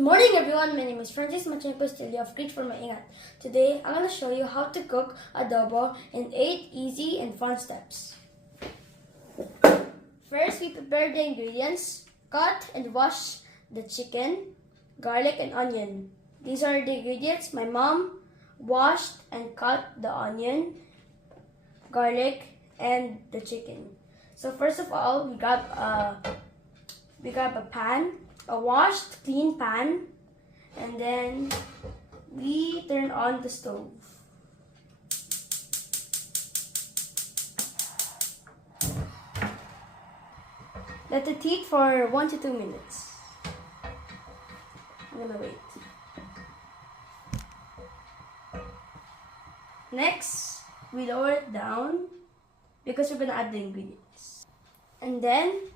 morning everyone, my name is Francis Machin Postilio of Great for Maingat. Today, I'm going to show you how to cook adobo in 8 easy and fun steps. First, we prepare the ingredients. Cut and wash the chicken, garlic and onion. These are the ingredients. My mom washed and cut the onion, garlic and the chicken. So first of all, we grab a pan, a washed clean pan, and then we turn on the stove. Let it heat for 1 to 2 minutes. I'm gonna wait. Next, we lower it down because we're gonna add the ingredients. And then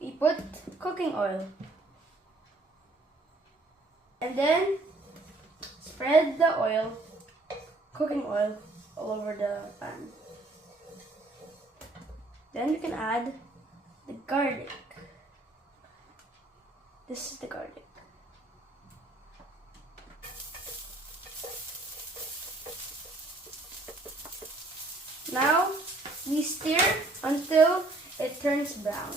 we put cooking oil. And then spread the oil, cooking oil, all over the pan. Then we can add the garlic. This is the garlic. Now we stir until it turns brown.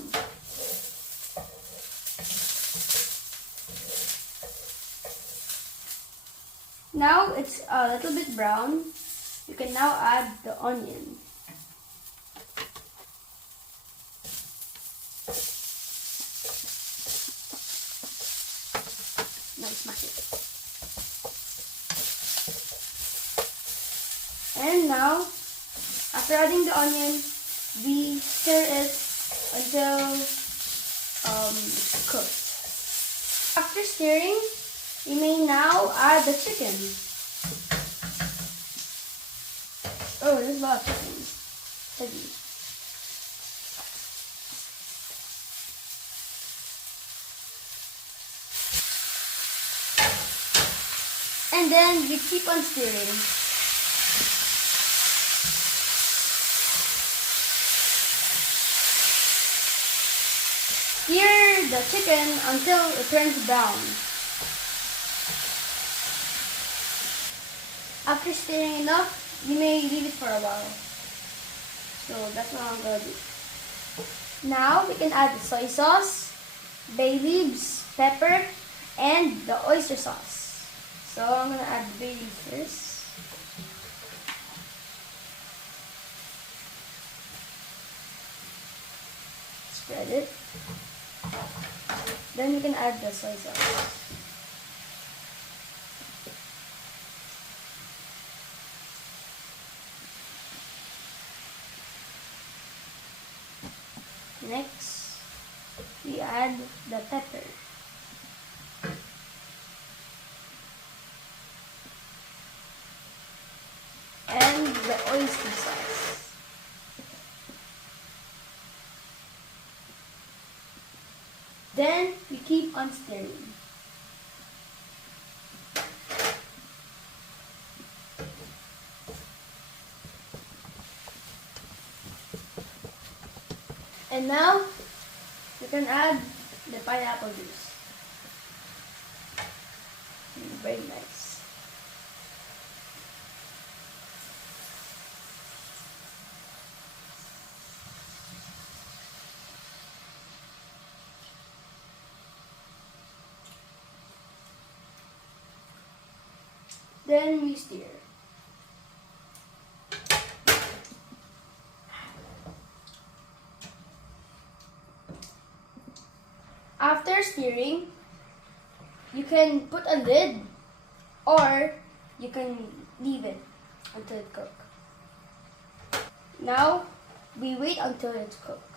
Now it's a little bit brown. You can now add the onion. Now smash it. And now, after adding the onion, we stir it until it's cooked. After stirring, we may now add the chicken. Oh, there's a lot of chicken. Heavy. And then we keep on stirring. Stir the chicken until it turns brown. After stirring enough, you may leave it for a while. So that's what I'm going to do. Now we can add the soy sauce, bay leaves, pepper, and the oyster sauce. So I'm going to add the bay leaves first. Spread it. Then we can add the soy sauce. Next, we add the pepper. And the oyster sauce. Then we keep on stirring. And now, you can add the pineapple juice. Very nice. Then we stir. After stirring, you can put a lid or you can leave it until it cooks. Now, we wait until it's cooked.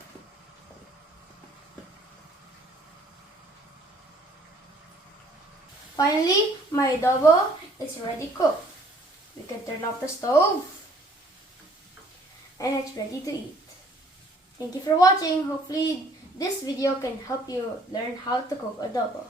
Finally, my adobo is ready cooked. We can turn off the stove and it's ready to eat. Thank you for watching. Hopefully, this video can help you learn how to cook adobo.